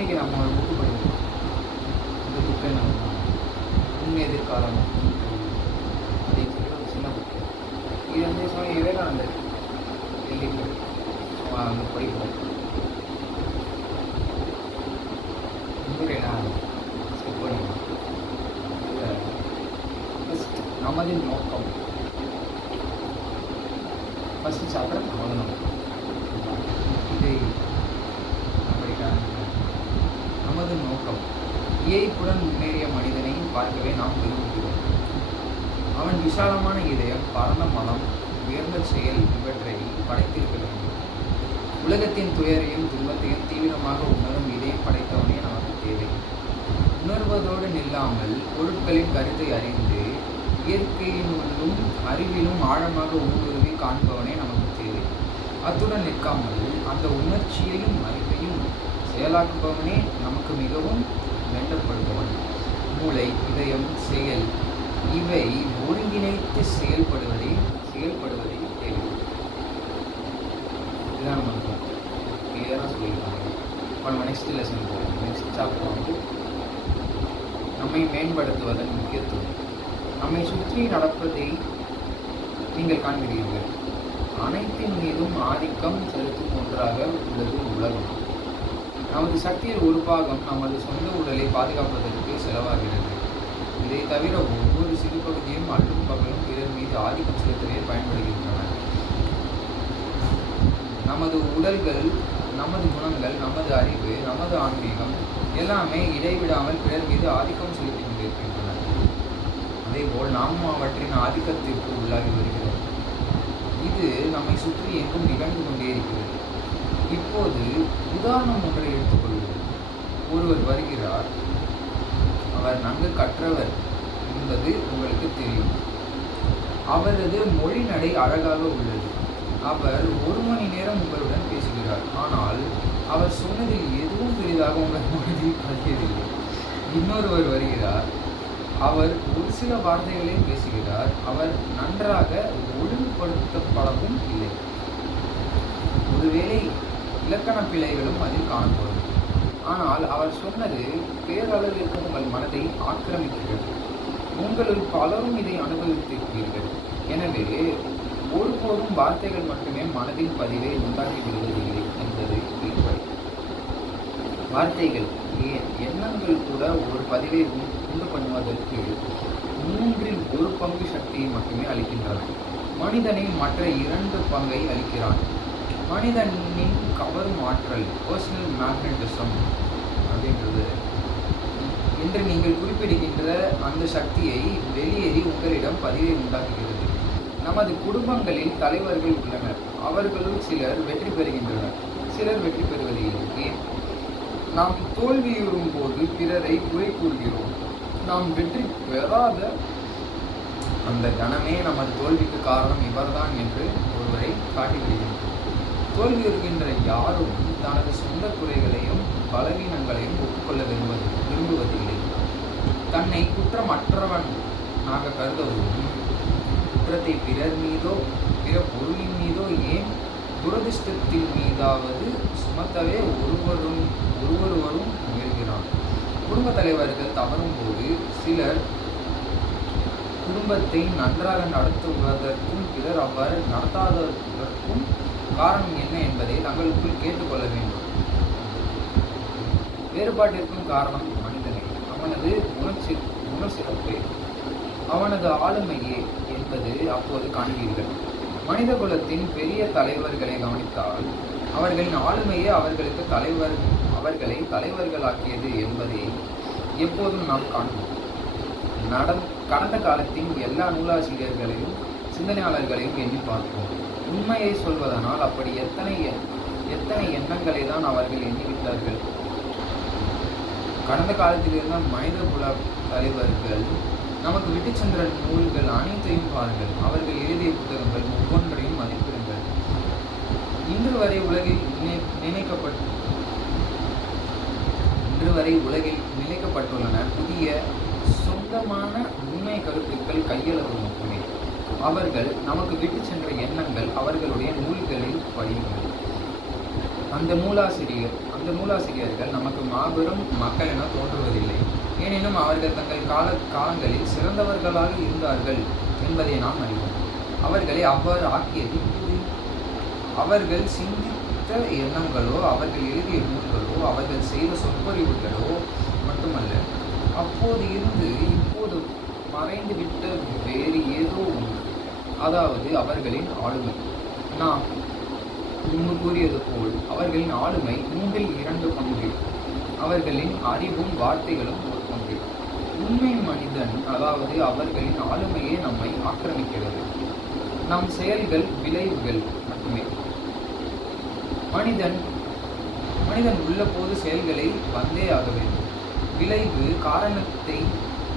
இன்னைக்கு நம்ம ஒரு புக்கு படிக்கிறோம். இந்த புக்கு என்ன முன் எதிர்காலம் அப்படின்னு சொல்லி ஒரு சின்ன புக்கு. இது வந்து சுவாமி விவேகானந்தர் எழுதியிருக்காரு. அங்கே படிக்கிறோம். முன்னுரையெல்லாம் ஸ்கிப் பண்ணிக்கலாம். நமதின் நோக்கம் ஃபஸ்ட்டு சாப்பிட அவ்வளோதான். இதை நமது நோக்கம் ஏய்ப்புடன் முன்னேறிய மனிதனை பார்க்கவே நாம் விரும்புகிறோம். அவன் விசாலமான இதயம், பரந்த மனம், உயர்ந்த செயல் இவற்றை படைத்திருக்க வேண்டும். உலகத்தின் துயரையும் துன்பத்தையும் தீவிரமாக உணரும் இதயம் படைத்தவனே நமக்கு தேவை. உணர்வதோடு நில்லாமல் பொருட்களின் கருத்தை அறிந்து இயற்கையினுள்ளும் அறிவிலும் ஆழமாக ஊடுருவி காண்பவனே நமக்கு தேவை. அத்துடன் நிற்காமல் அந்த உணர்ச்சியையும் அறிவையும் செயலாக்குபவனே நமக்கு மிகவும் வேண்டப்படுபவன். மூளை, இதயம், செயல் இவை ஒருங்கிணைத்து செயல்படுவதை தேவை. இதுதான் நமக்கு கிளியராக சொல்லியிருக்காங்க. இப்போ நம்ம நெக்ஸ்ட் லெசன் போவோம். நெக்ஸ்ட் சாப்டர் வந்து நம்மை மேம்படுத்துவதன் முக்கியத்துவம். நம்மை சுற்றி நடப்பதை நீங்கள் காண்கிறீர்கள். அனைத்தின் மீதும் ஆதிக்கம் செலுத்தும் ஒன்றாக உள்ளது உலகம். நமது சக்தியில் ஒரு பாகம் நமது சொந்த உடலை பாதுகாப்பதற்கு செலவாகிறது. இதை தவிர ஒவ்வொரு சிறு பகுதியும் அல்லும் பகலும் பிறர் மீது ஆதிக்கம் செலுத்தவே பயன்படுகின்றன. நமது உடல்கள், நமது குணங்கள், நமது அறிவு, நமது ஆன்மீகம் எல்லாமே இடைவிடாமல் பிறர் மீது ஆதிக்கம் செலுத்திக் கொண்டிருக்கின்றன. அதேபோல் நாமும் அவற்றின் ஆதிக்கத்திற்கு உள்ளாகி வருகிறோம். இது நம்மை சுற்றி எங்கும் நிகழ்ந்து கொண்டே இருக்கிறது. இப்போது உதாரணம் ஒன்றை எடுத்துக்கொள்வோம். ஒருவர் வருகிறார். அவர் நன்கு கற்றவர் என்பது உங்களுக்கு தெரியும். அவரது மொழி நடை அழகாக உள்ளது. அவர் 1 மணி நேரம் உங்களுடன் பேசுகிறார். ஆனால் அவர் சொன்னதில் எதுவும் பெரிதாக உங்கள் மனதில் பதியவில்லை. இன்னொருவர் வருகிறார். அவர் ஒரு சில வார்த்தைகளே பேசுகிறார். அவர் நன்றாக ஒழுங்குபடுத்தப்படவும் இல்லை. ஒருவேளை இலக்கண பிழைகளும் அதில் காணப்படும். ஆனால் அவர் சொன்னது பேரளவிற்கு உங்கள் மனதை ஆக்கிரமிக்கிறது. உங்களில் பலரும் இதை அனுபவித்திருப்பீர்கள். எனவே ஒருபோதும் வார்த்தைகள் மட்டுமே மனதின் பதிவை உண்டாக்கி விடுவதில்லை என்பது வெளிப்படை. வார்த்தைகள், ஏன் எண்ணங்கள் கூட ஒரு பதிவை உண்டு பண்ணுவதற்கு 1/3 பங்கு சக்தியை மட்டுமே அளிக்கின்றன. மனிதனை மற்ற 2 பங்கை அளிக்கிறான். மனிதனின் கவரும் ஆற்றல், பர்சனல் மேக்னட்டிசம் அப்படின்றது என்று நீங்கள் குறிப்பிடுகின்ற அந்த சக்தியை வெளியேறி உங்களிடம் பதிவை உண்டாக்குகிறது. நமது குடும்பங்களில் தலைவர்கள் உள்ளனர். அவர்களுள் சிலர் வெற்றி பெறுகின்றனர், சிலர் வெற்றி பெறுவதில்லை. ஏன்? நாம் தோல்வியுறும் போது பிறரை குறை கூறுகிறோம். நாம் வெற்றி பெறாத அந்த கணமே நமது தோல்விக்கு காரணம் இவர்தான் என்று ஒருவரை காட்டிவிடுகின்றோம். தோல்வியுறுகின்ற யாரும் தனது சொந்த குறைகளையும் பலவீனங்களையும் ஒப்புக்கொள்ள விரும்புவதில்லை. தன்னை குற்றமற்றவனாக கருதவும், குற்றத்தை பிறர் மீதோ பிற பொருளின் மீதோ ஏன் துரதிர்ஷ்டத்தின் மீதாவது சுமத்தவே ஒருவரும் முயல்கிறான். குடும்ப தலைவர்கள் தவறும் போது சிலர் குடும்பத்தை நன்றாக நடத்துவதற்கும் பிறர் அவ்வாறு நடத்தாததற்கும் காரணம் என்ன என்பதை தங்களுக்குள் கேட்டுக்கொள்ள வேண்டும். வேறுபாட்டிற்கும் காரணம் மனிதனே, அவனது குணசிறப்பே, அவனது ஆளுமையே என்பது அப்போது காண்பீர்கள். மனித குலத்தின் பெரிய தலைவர்களை கவனித்தால் அவர்களின் ஆளுமையே அவர்களை தலைவர்களாக்கியது என்பதை எப்போதும் நாம் காண்போம். கடந்த காலத்தின் எல்லா நூலாசிரியர்களையும் சிந்தனையாளர்களையும் எண்ணி பார்ப்போம். உண்மையை சொல்வதனால் அப்படி எத்தனை எண்ணங்களை தான் அவர்கள் எண்ணிவிட்டார்கள். கடந்த காலத்தில் இருந்த மனித குல தலைவர்கள் நமக்கு விட்டு சென்ற நூல்கள் அனைத்தையும் பாருங்கள். அவர்கள் எழுதிய புத்தகங்கள் ஒவ்வொன்றையும் மதிப்பிடுங்கள். இன்று வரை உலகில் நிலைக்கப்பட்டுள்ளன புதிய சொந்தமான உண்மை கருத்துக்கள் கையளவு மட்டுமே. அவர்கள் நமக்கு விட்டு சென்ற எண்ணங்கள் அவர்களுடைய நூல்களில் படியுங்கள். அந்த நூலாசிரியர்கள் நமக்கு மாபெரும் மக்கள் என தோன்றுவதில்லை. ஏனெனும் அவர்கள் தங்கள் காலங்களில் சிறந்தவர்களாக இருந்தார்கள் என்பதை நாம் அறிவோம். அவர்களை அவ்வாறு ஆக்கியது அவர்கள் சிந்தித்த எண்ணங்களோ, அவர்கள் எழுதிய நூல்களோ, அவர்கள் செய்த சொற்பொழிவுகளோ மட்டுமல்ல, அப்போது இருந்து இப்போது மறைந்துவிட்ட வேறு ஏதோ ஒன்று, அதாவது அவர்களின் ஆளுமை. நாம் முன்பு கூறியது போல் அவர்களின் ஆளுமை 2 பங்கு, அவர்களின் அறிவும் வார்த்தைகளும் ஒரு பங்கு. உண்மை மனிதன், அதாவது அவர்களின் ஆளுமையே நம்மை ஆக்கிரமிக்கிறது. நம் செயல்கள் விளைவுகள் மட்டுமே. மனிதன் உள்ள போது செயல்களை வந்தே ஆக வேண்டும். விளைவு காரணத்தை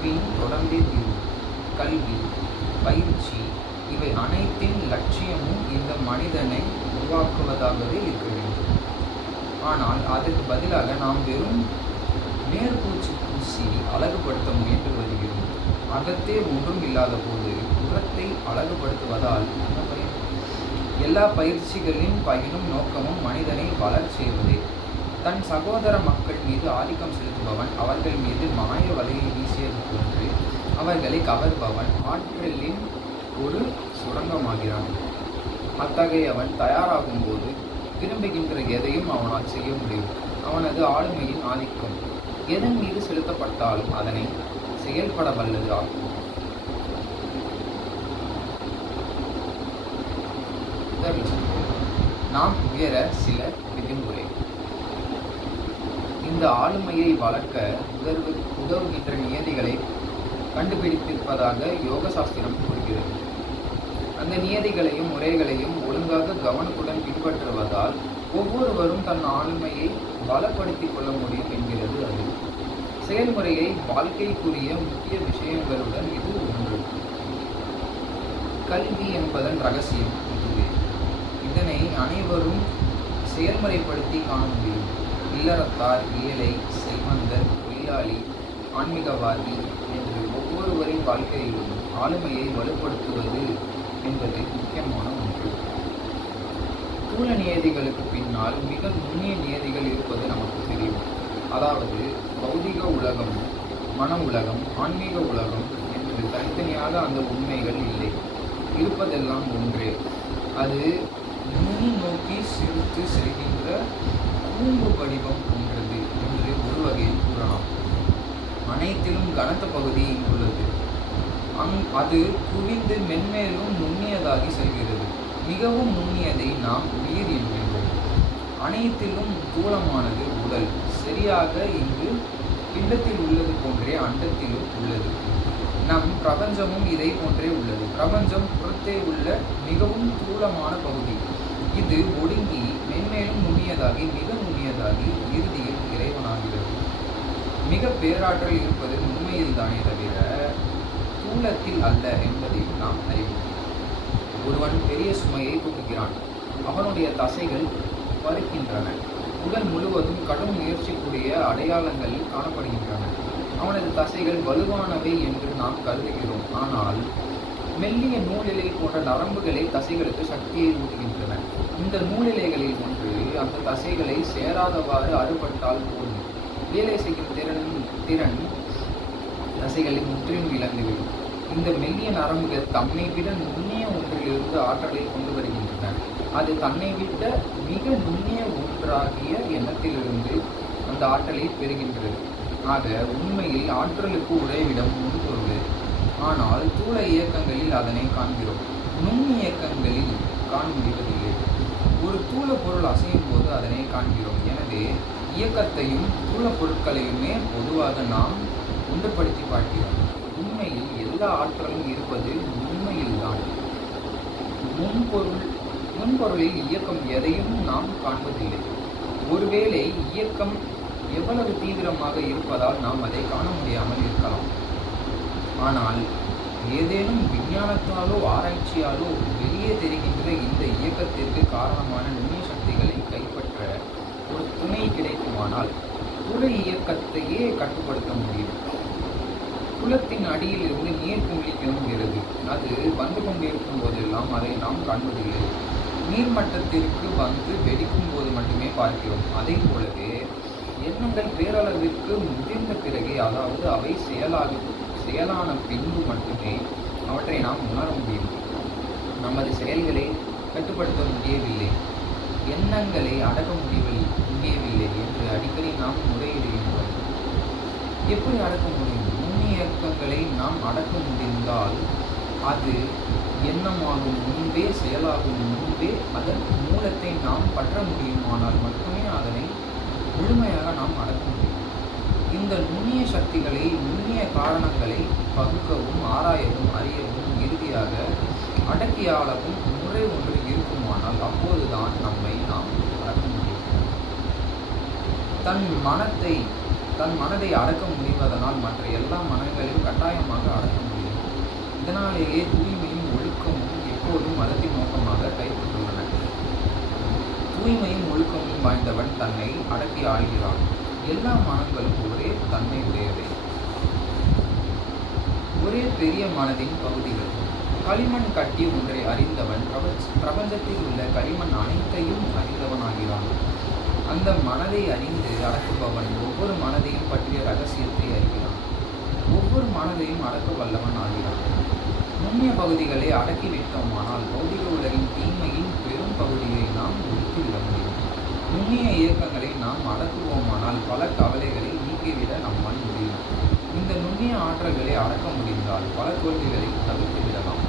பின் தொடர்ந்தே தீரும். கல்வி, பயிற்சி இவை அனைத்தின் லட்சியமும் இந்த மனிதனை உருவாக்குவதாகவே இருக்க வேண்டும். ஆனால் அதற்கு பதிலாக நாம் வெறும் மேற்பூச்சி பூசி அழகுபடுத்த முயன்று வருகிறோம். அகத்தே ஒன்றும் இல்லாத போது புறத்தை அழகுபடுத்துவதால் என்ன பயன்? எல்லா பயிற்சிகளின் பயனும் நோக்கமும் மனிதனை வளர் செய்வதே. தன் சகோதர மக்கள் மீது ஆதிக்கம் செலுத்துபவன் அவர்கள் மீது மாய வலையை வீசியது போன்று அவர்களை கவர்பவன் ஆற்றலின் ஒரு சுரங்கமாகிறான். அத்தகையவன் தயாராகும் போது விரும்புகின்ற எதையும் அவனால் செய்ய முடியும். அவனது ஆளுமையின் ஆதிக்கம் எதன் மீது செலுத்தப்பட்டாலும் அதனை செயல்பட வல்லது ஆகும். நாம் உயர சில விதிமுறை. இந்த ஆளுமையை வளர்க்க உதவுகின்ற நியதிகளை கண்டுபிடித்திருப்பதாக யோக சாஸ்திரம் கூறுகிறது. அந்த நியதிகளையும் முறைகளையும் ஒழுங்காக கவனத்துடன் பின்பற்றுவதால் ஒவ்வொருவரும் தன் ஆளுமையை பலப்படுத்திக் கொள்ள முடியும் என்கிறது அது. செயல்முறையை வாழ்க்கைக்குரிய முக்கிய விஷயங்களுடன் இது ஒன்று. கல்வி என்பதன் ரகசியம் இதுவே. இதனை அனைவரும் செயல்முறைப்படுத்தி காண முடியும். இல்லறத்தார், ஏழை, செல்வந்தர், தொழிலாளி, ஆன்மீகவாதி என்று ஒவ்வொருவரின் வாழ்க்கையிலும் ஆளுமையை வலுப்படுத்துவது என்பது முக்கியமான ஒன்று. ஸ்தூல நியதிகளுக்கு பின்னால் மிக நுண்ணிய நியதிகள் இருப்பது நமக்கு தெரியும். அதாவது பௌதிக உலகம், மன உலகம், ஆன்மீக உலகம் என்று தனித்தனியாக அந்த உண்மைகள் இல்லை. இருப்பதெல்லாம் ஒன்றே. அது நுனி நோக்கி சிரித்து செல்கின்ற கூம்பு வடிவம் போன்றது என்று ஒரு வகையில் கூறலாம். அனைத்திலும் கனத்த பகுதி இங்குள்ளது. அது குவிந்து மென்மேலும் நுண்ணியதாகி செல்கிறது. மிகவும் நுண்ணியதை நாம் உயிர் என்கின்றோம். அனைத்திலும் தூளமானது உடல். சரியாக இங்கு பிண்டத்தில் உள்ளது போன்றே அண்டத்திலும் உள்ளது. நம் பிரபஞ்சமும் இதை போன்றே உள்ளது. பிரபஞ்சம் புறத்தே உள்ள மிகவும் தூளமான பகுதி. இது ஒடுங்கி மென்மேலும் நுண்ணியதாகி மிக நுண்ணியதாகி இறுதியில் இறைவனாகிறது. மிக பேராற்றல் இருப்பது உண்மையில் தானே தவிர தூளத்தில் அல்ல என்பதை நாம் அறிவோம். ஒருவன் பெரிய சுமையை தூக்குகிறான். அவனுடைய தசைகள் பருக்கின்றன. உடல் முழுவதும் கடும் முயற்சிக்குரிய அடையாளங்கள் காணப்படுகின்றன. அவனது தசைகள் வலுவானவை என்று நாம் கருதுகிறோம். ஆனால் மெல்லிய நூலிலை போன்ற நரம்புகளை தசைகளுக்கு சக்தியை ஊட்டுகின்றன. இந்த நூலிலைகளில் ஒன்று அந்த தசைகளை சேராதவாறு அறுபட்டால் போதும் வேலை செய்யும் திறன் தசைகளை முற்றிலும் இழந்துவிடும். இந்த மெல்லிய நரம்புகள் தன்னை விட நுண்ணிய ஒன்றிலிருந்து ஆற்றலை கொண்டு வருகின்றன. அது தன்னை விட மிக நுண்ணிய ஒன்றாகிய எண்ணத்திலிருந்து அந்த ஆற்றலை பெறுகின்றது. ஆக உண்மையில் ஆற்றலுக்கு உறைவிடம் முன்பொருள். ஆனால் தூள இயக்கங்களில் அதனை காண்கிறோம். நுண் இயக்கங்களில் காண முடிவதில்லை. ஒரு தூள பொருள் அசையும் போது அதனை காண்கிறோம். எனவே இயக்கத்தையும் தூள பொருட்களையுமே பொதுவாக நாம் ஒன்றுபடுத்தி பார்க்கிறோம். உண்மையில் எல்லா ஆற்றலும் இருப்பது உண்மையில்தான். முன்பொருளில் இயக்கம் எதையும் நாம் காண்பதில்லை. ஒருவேளை இயக்கம் எவ்வளவு தீவிரமாக இருப்பதால் நாம் அதை காண முடியாமல் இருக்கலாம். ஆனால் ஏதேனும் விஞ்ஞானத்தாலோ ஆராய்ச்சியாலோ வெளியே தெரிகின்ற இந்த இயக்கத்திற்கு காரணமான நுண்ணிய சக்திகளை கைப்பற்ற ஒரு துணை கிடைக்குமானால் புற இயக்கத்தையே கட்டுப்படுத்த முடியும். குளத்தின் அடியில் இருந்து நீர் குமிழி கிளம்புகிறது. அது வந்து கொண்டிருக்கும் போதெல்லாம் அதை நாம் காண்பதில்லை. நீர்மட்டத்திற்கு வந்து வெடிக்கும் போது மட்டுமே பார்க்கிறோம். அதே போலவே எண்ணங்கள் பேரளவிற்கு முதிர்ந்த பிறகே, அதாவது அவை செயலான பின்பு மட்டுமே அவற்றை நாம் உணர முடியும். நமது செயல்களை கட்டுப்படுத்த முடியவில்லை, எண்ணங்களை அடக்க முடியவில்லை என்று அடிக்கடி நாம் முறையிடுகின்றோம். எப்படி அடக்க முடியும்? நுண்ணியக்கங்களை நாம் அடக்க முடிந்தால் அது எண்ணமாகும் முன்பே, செயலாகும் முன்பே அதன் மூலத்தை நாம் பற்ற முடியுமானால் மட்டுமே அதனை முழுமையாக நாம் அடக்க முடியும். இந்த நுண்ணிய சக்திகளை, நுண்ணிய காரணங்களை பகுக்கவும், ஆராயவும், அறியவும், இறுதியாக அடக்கியாளவும் முறை ஒன்று இருக்குமானால் அப்போதுதான் நம்மை நாம் அடக்க முடியும். தன் மனதை அடக்க முடிவதனால் மற்ற எல்லா மனங்களையும் கட்டாயமாக அடக்க முடியும். இதனாலேயே தூய்மையும் ஒழுக்கமும் எப்போதும் மதத்தின் நோக்கமாக கைப்பற்றுள்ளன. தூய்மையும் ஒழுக்கமும் வாய்ந்தவன் தன்னை அடக்கி ஆள்கிறான். எல்லா மனங்களும் ஒரே தன்மை உடையவை, ஒரே பெரிய மனதின் பகுதிகள். களிமண் கட்டி ஒன்றை அறிந்தவன் பிரபஞ்சத்தில் உள்ள களிமண் அனைத்தையும் அறிந்தவனாகிறான். அந்த மனதை அறிந்து அடக்குபவன் ஒவ்வொரு மனதையும் பற்றிய ரகசியத்தை அறிகிறான். ஒவ்வொரு மனதையும் அடக்க வல்லவன் ஆகிறான். நுண்ணிய பகுதிகளை அடக்கிவிட்டோமானால் பௌதிக உலகின் தீமையின் பெரும் பகுதியை நாம் ஒதுக்கிவிட முடியும். நுண்ணிய இயக்கங்களை நாம் அடக்குவோமானால் பல கவலைகளை நீக்கிவிட நம்மால் முடியும். இந்த நுண்ணிய ஆற்றல்களை அடக்க முடிந்தால் பல தோல்விகளை தவிர்த்து விடலாம்.